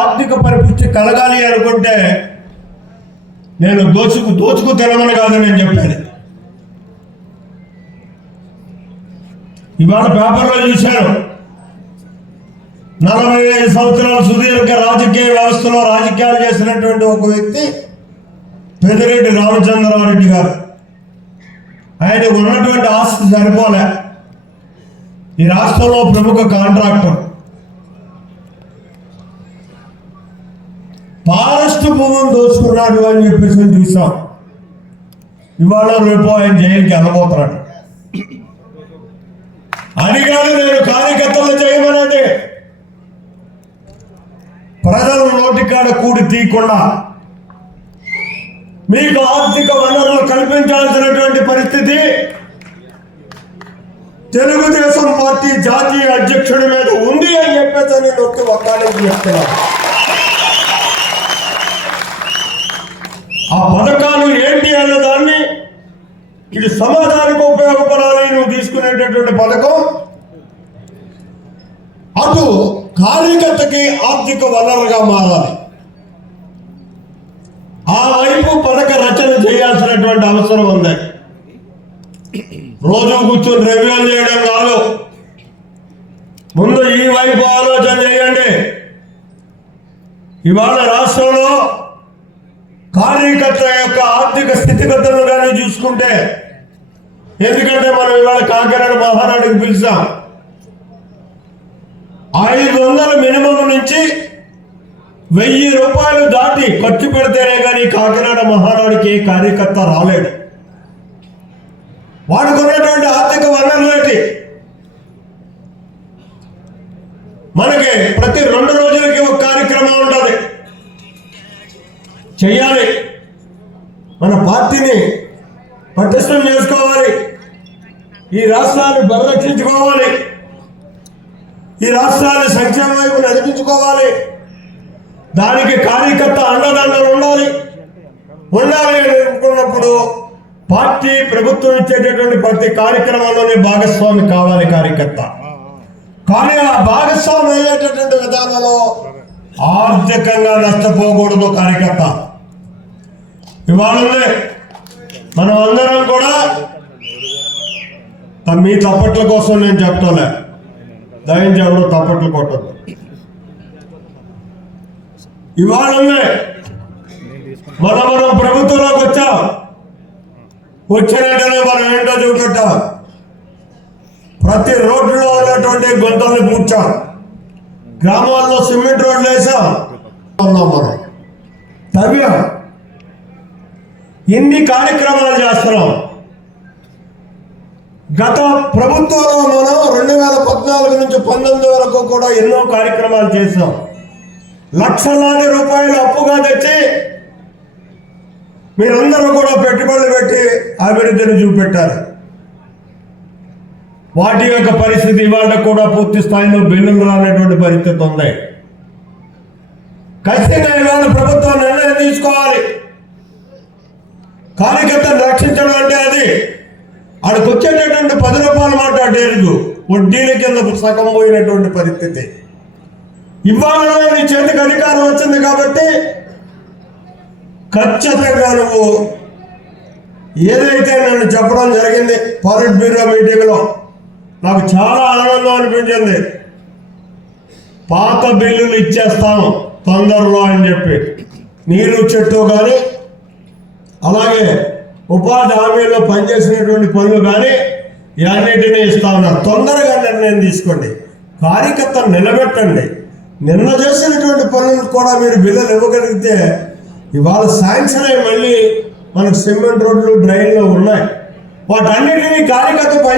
ఆర్థిక పరిపుష్టి కలగాలి అనుకుంటే నేను దోచుకు దోచుకు తినమని కాదని నేను చెప్పాను ఇవాళ పేపర్లో చూశాను నలభై ఐదు సంవత్సరాల సుదీర్ఘ రాజకీయ వ్యవస్థలో రాజకీయాలు చేసినటువంటి ఒక వ్యక్తి పెదిరెడ్డి రామచంద్రారెడ్డి గారు. ఆయనకు ఉన్నటువంటి ఆస్తి సరిపోలే. ఈ రాష్ట్రంలో ప్రముఖ కాంట్రాక్టర్. ఫారెస్ట్ భూమిని దోచుకున్నాడు అని చెప్పేసి చూసాం ఇవాళ రేపు ఆయన జైలుకి వెళ్ళబోతున్నాడు. అని కాదు నేను కార్యకర్తలు చేయమనేది ప్రజల నోటికాడ కూడి తీయకుండా మీకు ఆర్థిక వనరులు కల్పించాల్సినటువంటి పరిస్థితి తెలుగుదేశం పార్టీ జాతీయ అధ్యక్షుడి మీద ఉంది అని చెప్పేసి నేను ఒక్క వక్కాలని చెప్తున్నాను. ఆ పథకాలు ఏంటి అన్న దాన్ని ఇది సమాజానికి ఉపయోగపడాలి నువ్వు తీసుకునేటటువంటి పథకం. అటు కార్యకర్తకి ఆర్థిక వనరుగా మారాలి. ఆ వైపు పథక రచన చేయాల్సినటువంటి అవసరం ఉంది. రోజు కూర్చొని రివ్యూ చేయడం కాదు. ముందు ఈ వైపు ఆలోచన చేయండి. ఇవాళ రాష్ట్రంలో కార్యకర్త యొక్క ఆర్థిక స్థితిగతులను కానీ చూసుకుంటే ఎందుకంటే మనం ఇవాళ కాకినాడ మహానాడుకి పిలిచాం. ఐదు వందల మినిమం నుంచి వెయ్యి రూపాయలు దాటి ఖర్చు పెడితేనే కానీ కాకినాడ మహారాణికి ఏ కార్యకర్త రాలేడు వాడుకున్నటువంటి ఆర్థిక వనరులు ఏంటి? మనకి ప్రతి రెండు రోజులకి ఒక కార్యక్రమం చేయాలి. చెయ్యాలి మన పార్టీని పటిష్టం చేసుకోవాలి. ఈ రాష్ట్రాన్ని పరిరక్షించుకోవాలి ఈ రాష్ట్రాన్ని సంక్షేమ వైపు నడిపించుకోవాలి. దానికి కార్యకర్త అండదండలు ఉండాలి. ఉండాలి అనుకున్నప్పుడు పార్టీ ప్రభుత్వం ఇచ్చేటటువంటి ప్రతి కార్యక్రమంలోనే భాగస్వామి కావాలి కార్యకర్త. కానీ ఆ భాగస్వామి అయ్యేటటువంటి విధానంలో ఆర్థికంగా నష్టపోకూడదు కార్యకర్త. ఇవాళనే మనం అందరం కూడా మీ తప్పట్ల కోసం నేను చెప్తాలే. దయించి ఎవరో తప్పట్లు కొట్టద్దు. ఇవాళనే మనం మనం ప్రభుత్వంలోకి వచ్చాం. వచ్చిన వెంటనే మనం ఏంటో చూపెట్టాం. ప్రతి రోడ్డులో ఉన్నటువంటి గుంతల్ని పూడ్చాం. గ్రామాల్లో సిమెంట్ రోడ్లు వేసాం. ఉన్నాం మనం. తవ్యాం ఇన్ని కార్యక్రమాలు చేస్తున్నాం? గత ప్రభుత్వంలో మనం రెండు వేల పద్నాలుగు నుంచి పంతొమ్మిది వరకు కూడా ఎన్నో కార్యక్రమాలు చేసాం లక్షలాది రూపాయలు అప్పుగా తెచ్చి మీరందరూ కూడా పెట్టుబడులు పెట్టి అభివృద్ధిని చూపెట్టారు. వాటి యొక్క పరిస్థితి ఇవాళ కూడా పూర్తి స్థాయిలో బిల్లులు రానటువంటి పరిస్థితి ఉంది. ఖచ్చితంగా ఇవాళ ప్రభుత్వం నిర్ణయం తీసుకోవాలి. కార్యకర్తను రక్షించడం అంటే అది. ఆడికి వచ్చేటటువంటి పది రూపాయలు మాట డేరుగు వడ్డీల కింద సగం పోయినటువంటి పరిస్థితి. ఇవాళ నీ చేతికి అధికారం వచ్చింది కాబట్టి ఖచ్చితంగా నువ్వు ఏదైతే నన్ను చెప్పడం జరిగింది పాలిట్ బ్యూరో మీటింగ్లో నాకు చాలా ఆనందం అనిపించింది. పాత బిల్లులు ఇచ్చేస్తాను తొందరలో అని చెప్పి. నీరు చెట్టు కానీ అలాగే ఉపాధి హామీలో పనిచేసినటువంటి పనులు కానీ ఇవన్నిటినీ ఇస్తా ఉన్నారు. తొందరగా నిర్ణయం తీసుకోండి. కార్యకర్త నిలబెట్టండి. నిన్న చేసినటువంటి పనులు కూడా మీరు బిల్లులు ఇవ్వగలిగితే ఇవాళ శాంక్షన్ అయి మళ్ళీ మనకు సిమెంట్ రోడ్లు డ్రైన్లు ఉన్నాయి. వాటన్నిటినీ కార్యకర్త పని